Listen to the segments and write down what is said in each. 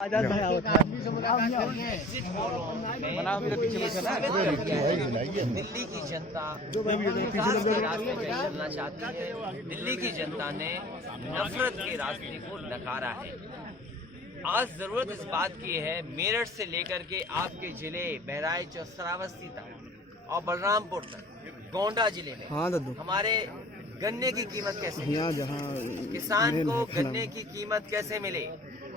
दिल्ली की जनता विकास के रास्ते पे चलना चाहती है। दिल्ली की जनता ने नफरत के रास्ते को नकारा है। आज जरूरत इस बात की है, मेरठ से लेकर के आपके जिले बहराइच और श्रावस्ती तक और बलरामपुर तक गोंडा जिले में हमारे गन्ने की कीमत कैसे मिले, किसान को गन्ने की कीमत कैसे मिले,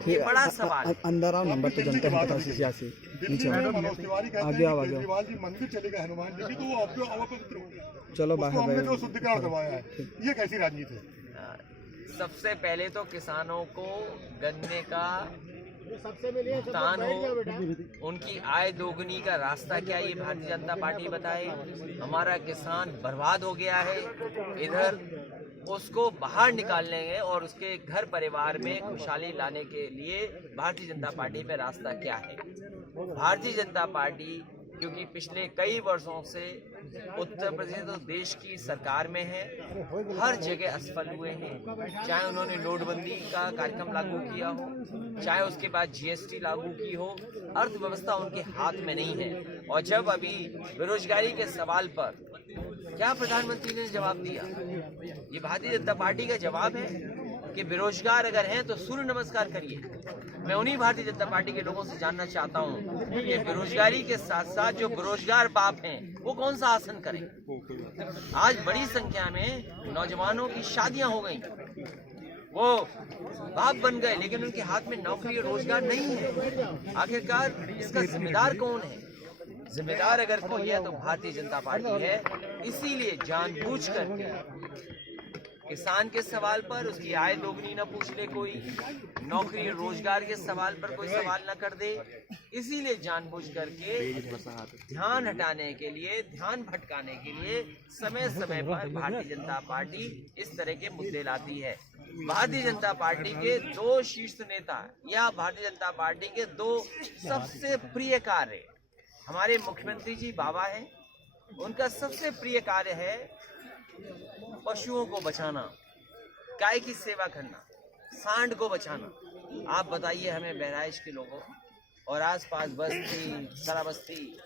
ये बड़ा सवाल। अंदर आओ, नंबर तो जनता को पता है। सियासी नीचे आगे आओ, आगे आओ। मंदिर चलेगा हनुमान जी की, तो वो अपवित्र हो गया। चलो बाहर हमने जो शुद्धिकरण करवाया है, ये कैसी राजनीति है? सबसे पहले तो किसानों को गन्ने का भुगतान हो, उनकी आय दोगुनी का रास्ता क्या ये भारतीय जनता पार्टी बताए। हमारा किसान बर्बाद हो गया है, इधर उसको बाहर निकालने और उसके घर परिवार में खुशहाली लाने के लिए भारतीय जनता पार्टी पे रास्ता क्या है। भारतीय जनता पार्टी क्योंकि पिछले कई वर्षों से उत्तर प्रदेश तो देश की सरकार में है, हर जगह असफल हुए हैं। चाहे उन्होंने नोटबंदी का कार्यक्रम लागू किया हो, चाहे उसके बाद जीएसटी लागू की हो, अर्थव्यवस्था उनके हाथ में नहीं है। और जब अभी बेरोजगारी के सवाल पर क्या प्रधानमंत्री ने जवाब दिया, ये भारतीय जनता पार्टी का जवाब है कि बेरोजगार अगर हैं तो सूर्य नमस्कार करिए। मैं उन्हीं भारतीय जनता पार्टी के लोगों से जानना चाहता हूँ कि बेरोजगारी के साथ साथ जो बेरोजगार बाप हैं वो कौन सा आसन करें। आज बड़ी संख्या में नौजवानों की शादियां हो गई, वो बाप बन गए, लेकिन उनके हाथ में नौकरी और रोजगार नहीं है। आखिरकार इसका जिम्मेदार कौन है? जिम्मेदार अगर कोई है तो भारतीय जनता पार्टी है। इसीलिए जानबूझकर किसान के सवाल पर उसकी आय दोगुनी न पूछ ले, कोई नौकरी और रोजगार के सवाल पर कोई सवाल न कर दे, इसीलिए जानबूझ करके ध्यान हटाने के लिए, ध्यान भटकाने के लिए समय समय पर भारतीय जनता पार्टी इस तरह के मुद्दे लाती है। भारतीय जनता पार्टी के दो शीर्ष नेता या भारतीय जनता पार्टी के दो सबसे प्रिय कार्य, हमारे मुख्यमंत्री जी बाबा हैं, उनका सबसे प्रिय कार्य है पशुओं को बचाना, गाय की सेवा करना, सांड को बचाना। आप बताइए हमें बहराइच के लोगों और आसपास बस्ती, श्रावस्ती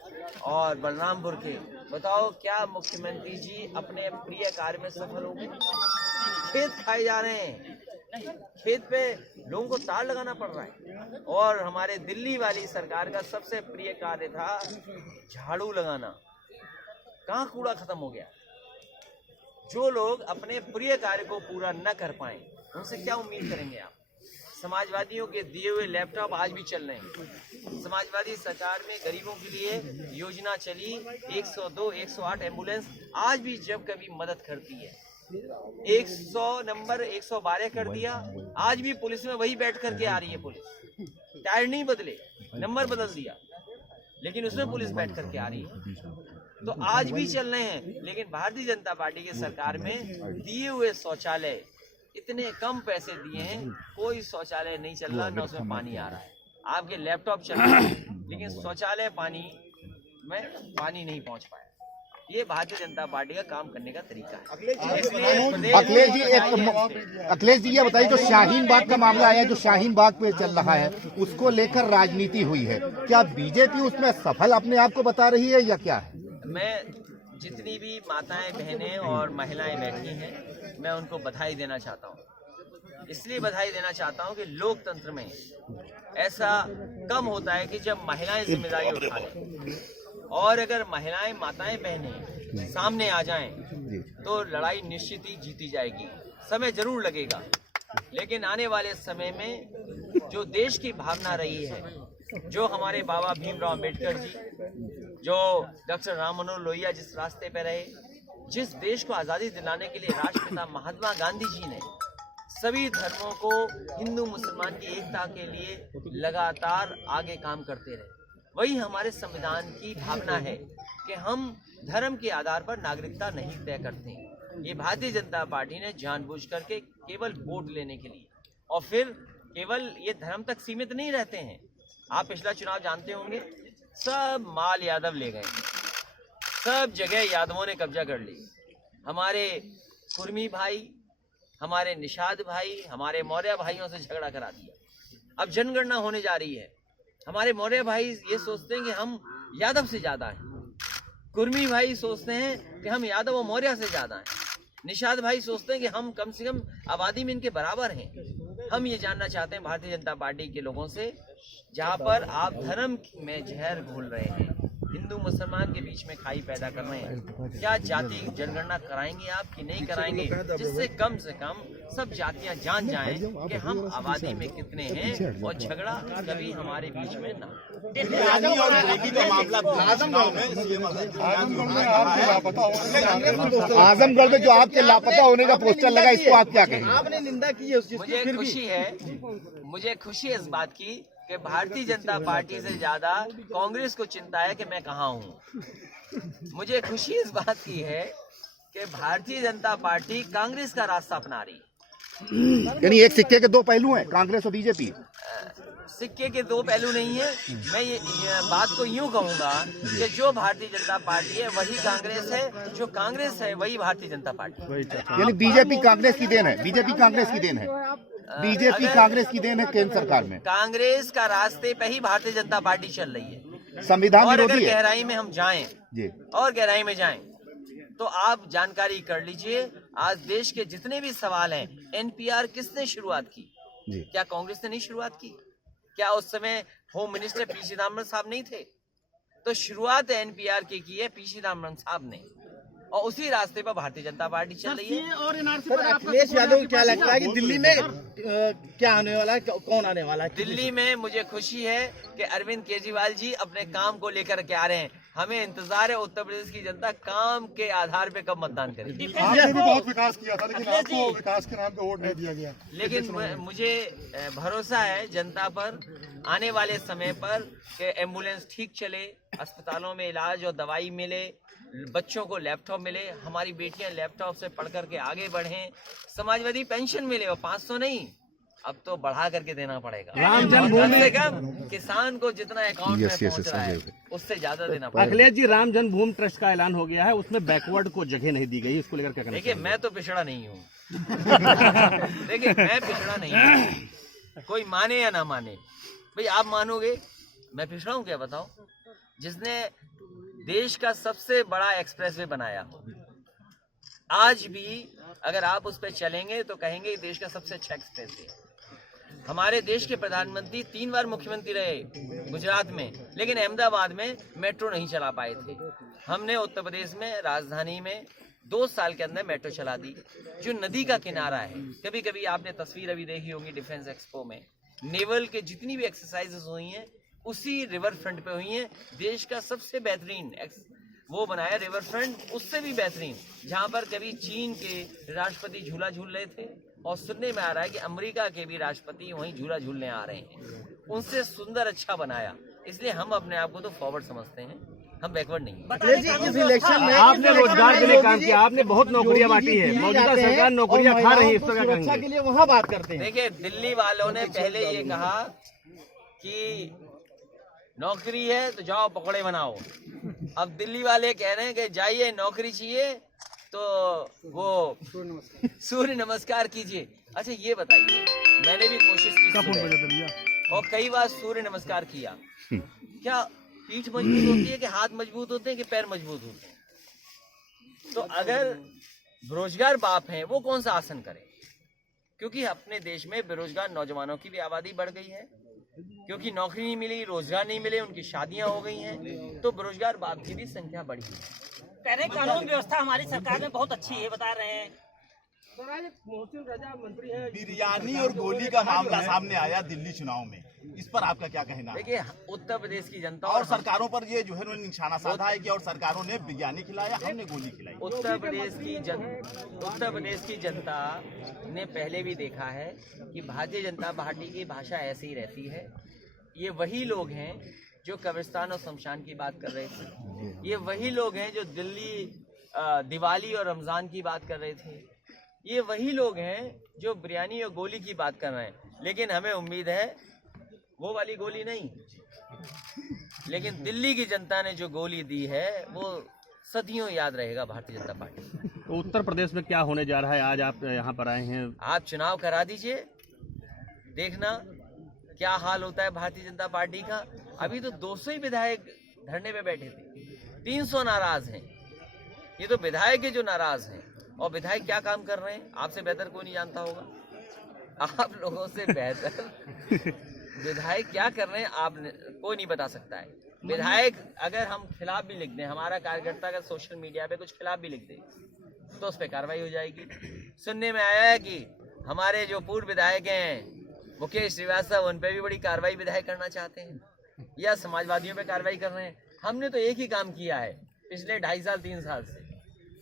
और बलरामपुर के, बताओ क्या मुख्यमंत्री जी अपने प्रिय कार्य में सफल होंगे? खेत खाए जा रहे हैं, खेत पे लोगों को तार लगाना पड़ रहा है। और हमारे दिल्ली वाली सरकार का सबसे प्रिय कार्य था झाड़ू लगाना, कहाँ कूड़ा खत्म हो गया। जो लोग अपने प्रिय कार्य को पूरा न कर पाए उनसे क्या उम्मीद करेंगे आप? समाजवादियों के दिए हुए लैपटॉप आज भी चल रहे हैं। समाजवादी सरकार में गरीबों के लिए योजना चली, 102, 108 एम्बुलेंस आज भी जब कभी मदद करती है। 100 नंबर 112 कर दिया, आज भी पुलिस में वही बैठ करके आ रही है। पुलिस टायर नहीं बदले, नंबर बदल दिया, लेकिन उसमें पुलिस बैठ करके आ रही है। तो आज भी चल रहे हैं। लेकिन भारतीय जनता पार्टी की सरकार में दिए हुए शौचालय इतने कम पैसे दिए हैं, कोई शौचालय नहीं चल रहा, न उसमें पानी आ रहा है। आपके लैपटॉप चल रहे हैं लेकिन शौचालय में पानी नहीं पहुंच पाया। ये भारतीय जनता पार्टी का काम करने का तरीका है। अखिलेश जी ये बताइए, जो शाहीन बाग का मामला आया, जो शाहीन बाग पे चल रहा है, उसको लेकर राजनीति हुई है, क्या बीजेपी उसमें सफल अपने आप को बता रही है या क्या है? मैं जितनी भी माताएं, बहनें और महिलाएं बैठी हैं, मैं उनको बधाई देना चाहता हूं। इसलिए बधाई देना चाहता हूं कि लोकतंत्र में ऐसा कम होता है कि जब महिलाएं जिम्मेदारी उठा लें, और अगर महिलाएं, माताएं, बहनें सामने आ जाएं तो लड़ाई निश्चित ही जीती जाएगी। समय जरूर लगेगा, लेकिन आने वाले समय में जो देश की भावना रही है, जो हमारे बाबा भीमराव अंबेडकर जी, जो डॉक्टर राम मनोहर लोहिया जिस रास्ते पे रहे, जिस देश को आज़ादी दिलाने के लिए राष्ट्रपिता महात्मा गांधी जी ने सभी धर्मों को, हिंदू मुसलमान की एकता के लिए लगातार आगे काम करते रहे, वही हमारे संविधान की भावना है कि हम धर्म के आधार पर नागरिकता नहीं तय करते। ये भारतीय जनता पार्टी ने जानबूझ करके केवल वोट लेने के लिए, और फिर केवल ये धर्म तक सीमित नहीं रहते हैं। आप पिछला चुनाव जानते होंगे, सब माल यादव ले गए, सब जगह यादवों ने कब्जा कर ली। हमारे कुर्मी भाई, हमारे निषाद भाई, हमारे मौर्य भाइयों से झगड़ा करा दिया। अब जनगणना होने जा रही है। हमारे मौर्य भाई ये सोचते हैं कि हम यादव से ज्यादा हैं, कुर्मी भाई सोचते हैं कि हम यादव और मौर्य से ज्यादा हैं, निषाद भाई सोचते हैं कि हम कम से कम आबादी में इनके बराबर हैं। हम ये जानना चाहते हैं भारतीय जनता पार्टी के लोगों से, जहां पर आप धर्म में जहर घोल रहे हैं, हिंदू मुसलमान के बीच में खाई पैदा कर रहे हैं, क्या जाति जनगणना कराएंगे आप कि नहीं कराएंगे, जिससे कम से कम सब जातियां जान जाएं कि हम आबादी में कितने हैं और झगड़ा कभी हमारे बीच में ना। आजमगढ़ में जो आपके लापता होने का पोस्टर लगा, इसको आप क्या कहेंगे? आपने निंदा की है उस चीज की, मुझे खुशी है इस बात की कि भारतीय जनता पार्टी से ज्यादा कांग्रेस को चिंता है कि मैं कहाँ हूँ। मुझे खुशी इस बात की है कि भारतीय जनता पार्टी कांग्रेस का रास्ता अपना रही। यानी एक सिक्के के दो पहलू हैं, कांग्रेस और बीजेपी। सिक्के के दो पहलू नहीं है। मैं ये बात को यूं कहूंगा कि जो भारतीय जनता पार्टी है वही कांग्रेस है, जो कांग्रेस है वही भारतीय जनता पार्टी। यानी बीजेपी कांग्रेस की देन है, बीजेपी कांग्रेस की देन है, बीजेपी कांग्रेस की देन है केंद्र सरकार में। कांग्रेस का रास्ते पे ही भारतीय जनता पार्टी चल रही है। संविधान और अगर विरोधी है। गहराई में हम जाएं जी, और गहराई में जाएं तो आप जानकारी कर लीजिए, आज देश के जितने भी सवाल हैं, एनपीआर किसने शुरुआत की? जी। क्या कांग्रेस ने नहीं शुरुआत की? क्या उस समय होम मिनिस्टर पी चिदम्बरम साहब नहीं थे? तो शुरुआत एनपीआर की है पी चिदम्बरम साहब ने, और उसी रास्ते पर भारतीय जनता पार्टी चल रही है। और अखिलेश यादव को क्या लगता है कि दिल्ली में क्या आने वाला है, कौन आने वाला है? दिल्ली में मुझे खुशी है कि अरविंद केजरीवाल जी अपने काम को लेकर के आ रहे हैं। हमें इंतजार है उत्तर प्रदेश की जनता काम के आधार पे कब मतदान करेगी। आपने भी बहुत विकास किया था, लेकिन आपको विकास के नाम पे वोट नहीं दिया गया। लेकिन मुझे भरोसा है जनता पर, आने वाले समय पर कि एम्बुलेंस ठीक चले, अस्पतालों में इलाज और दवाई मिले, बच्चों को लैपटॉप मिले, हमारी बेटियां लैपटॉप से पढ़ करके आगे बढ़ें, समाजवादी पेंशन मिले, और 500 नहीं अब तो बढ़ा करके देना पड़ेगा। राम जन्मभूमि से कम किसान को जितना अकाउंट में पहुंच रहा है उससे ज्यादा देना पड़ेगा। अखिलेश जी, राम जन्मभूमि ट्रस्ट का ऐलान हो गया है, उसमें बैकवर्ड को जगह नहीं दी गई, उसको लेकर क्या कहना? देखिए मैं तो पिछड़ा नहीं हूँ। देखिए मैं पिछड़ा नहीं हूँ, कोई माने या ना माने, भाई आप मानोगे मैं पिछड़ा हूँ क्या? बताओ। जिसने देश का सबसे बड़ा एक्सप्रेसवे बनाया, आज भी अगर आप उस पर चलेंगे तो कहेंगे देश का सबसे अच्छा एक्सप्रेसवे। हमारे देश के प्रधानमंत्री 3 बार मुख्यमंत्री रहे गुजरात में, लेकिन अहमदाबाद में मेट्रो नहीं चला पाए थे। हमने उत्तर प्रदेश में राजधानी में 2 साल के अंदर मेट्रो चला दी। जो नदी का किनारा है, कभी कभी आपने तस्वीर अभी देखी होंगी डिफेंस एक्सपो में, नेवल के जितनी भी एक्सरसाइजेस हुई हैं उसी रिवर फ्रंट पे हुई हैं। देश का सबसे बेहतरीन वो बनाया रिवर फ्रंट, उससे भी बेहतरीन, जहां पर कभी चीन के राष्ट्रपति झूला झूल रहे थे, और सुनने में आ रहा है कि अमेरिका के भी राष्ट्रपति वहीं झूला झूलने आ रहे हैं। उनसे सुंदर अच्छा बनाया, इसलिए हम अपने आप को तो फॉरवर्ड समझते हैं, हम बैकवर्ड नहीं। इस इलेक्शन में आपने रोजगार के लिए काम किया, आपने बहुत नौकरियां बांटी है, मौजूदा सरकार नौकरियां खा रही है, इस पर क्या कहेंगे? के लिए वहाँ बात करते हैं। देखिए दिल्ली वालों ने पहले ये कहा कि नौकरी है तो जाओ पकौड़े बनाओ। अब दिल्ली वाले कह रहे हैं कि जाइए नौकरी चाहिए तो वो सूर्य नमस्कार कीजिए। अच्छा ये बताइए, मैंने भी कोशिश की और कई बार सूर्य नमस्कार किया, क्या पीठ मजबूत होती है कि हाथ मजबूत होते हैं कि पैर मजबूत होते हैं? तो अगर बेरोजगार बाप हैं वो कौन सा आसन करें? क्योंकि अपने देश में बेरोजगार नौजवानों की भी आबादी बढ़ गई है, क्योंकि नौकरी नहीं मिली, रोजगार नहीं मिले, उनकी शादियां हो गई हैं, तो बेरोजगार बाप की भी संख्या बढ़ी है। कह रहे कानून व्यवस्था हमारी सरकार में बहुत अच्छी है, बता रहे हैं। मोहसिन रजा मंत्री है। बिरयानी और गोली का मामला सामने आया दिल्ली चुनाव में, इस पर आपका क्या कहना है? देखिए उत्तर प्रदेश की जनता और सरकारों पर ये जो है उन्होंने निशाना साधा है कि और सरकारों ने बिरयानी खिलाया, हमने गोली खिलाई। उत्तर प्रदेश की जनता ने पहले भी देखा है कि भारतीय जनता पार्टी की भाषा ऐसी ही रहती है। ये वही लोग हैं जो कब्रिस्तान और शमशान की बात कर रहे थे, ये वही लोग हैं जो दिवाली और रमजान की बात कर रहे थे, ये वही लोग हैं जो बिरयानी और गोली की बात कर रहे हैं। लेकिन हमें उम्मीद है वो वाली गोली नहीं, लेकिन दिल्ली की जनता ने जो गोली दी है वो सदियों याद रहेगा भारतीय जनता पार्टी। तो उत्तर प्रदेश में क्या होने जा रहा है? आज आप यहाँ पर आए हैं, आप चुनाव करा दीजिए, देखना क्या हाल होता है भारतीय जनता पार्टी का। अभी तो 200 ही विधायक धरने पे बैठे थे, 300 नाराज हैं। ये तो विधायक है जो नाराज हैं। और विधायक क्या काम कर रहे हैं आपसे बेहतर कोई नहीं जानता होगा। आप लोगों से बेहतर विधायक क्या कर रहे हैं आप कोई नहीं बता सकता है। विधायक अगर हम खिलाफ भी लिख दें, हमारा कार्यकर्ता अगर सोशल मीडिया पे कुछ खिलाफ भी लिख दे तो उस पर कार्रवाई हो जाएगी। सुनने में आया है कि हमारे जो पूर्व विधायक हैं मुकेश श्रीवास्तव, उन पर भी बड़ी कार्रवाई विधायक करना चाहते हैं या समाजवादियों पे कार्रवाई कर रहे हैं। हमने तो एक ही काम किया है पिछले 2.5 साल 3 साल से।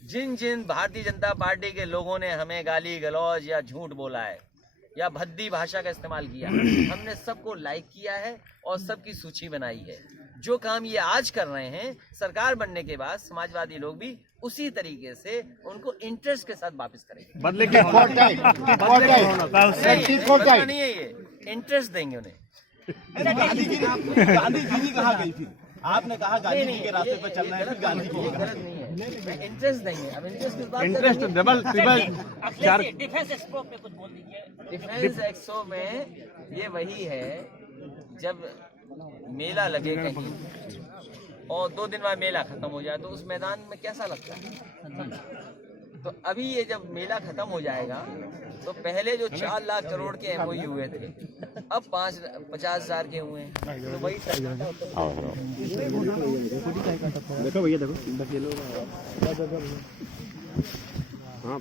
जिन जिन भारतीय जनता पार्टी के लोगों ने हमें गाली गलौज या झूठ बोला है या भद्दी भाषा का इस्तेमाल किया, हमने सबको लाइक किया है और सबकी सूची बनाई है। जो काम ये आज कर रहे हैं, सरकार बनने के बाद समाजवादी लोग भी उसी तरीके से उनको इंटरेस्ट के साथ वापस करेंगे। बदले की नहीं है, ये इंटरेस्ट देंगे उन्हें। गांधी जी कहाँ गई थी? आपने कहा गांधी जी के रास्ते पर चल रहे हैं, फिर गांधी जी गलत नहीं है, इंटरेस्ट देंगे। अब इंटरेस्ट की बात इंटरेस्ट डबल ट्रिपल चार। डिफेंस एक्सपो पे कुछ बोल दीजिए। डिफेंस एक्सपो में ये वही है, जब मेला लगे कहीं और 2 दिन बाद मेला खत्म हो जाए तो उस मैदान में कैसा लगता है। तो अभी ये जब मेला खत्म हो जाएगा तो पहले जो 4 लाख करोड़ के MOU हुए थे अब 50,000 के हुए हैं। तो वही देखो भैया देखो हाँ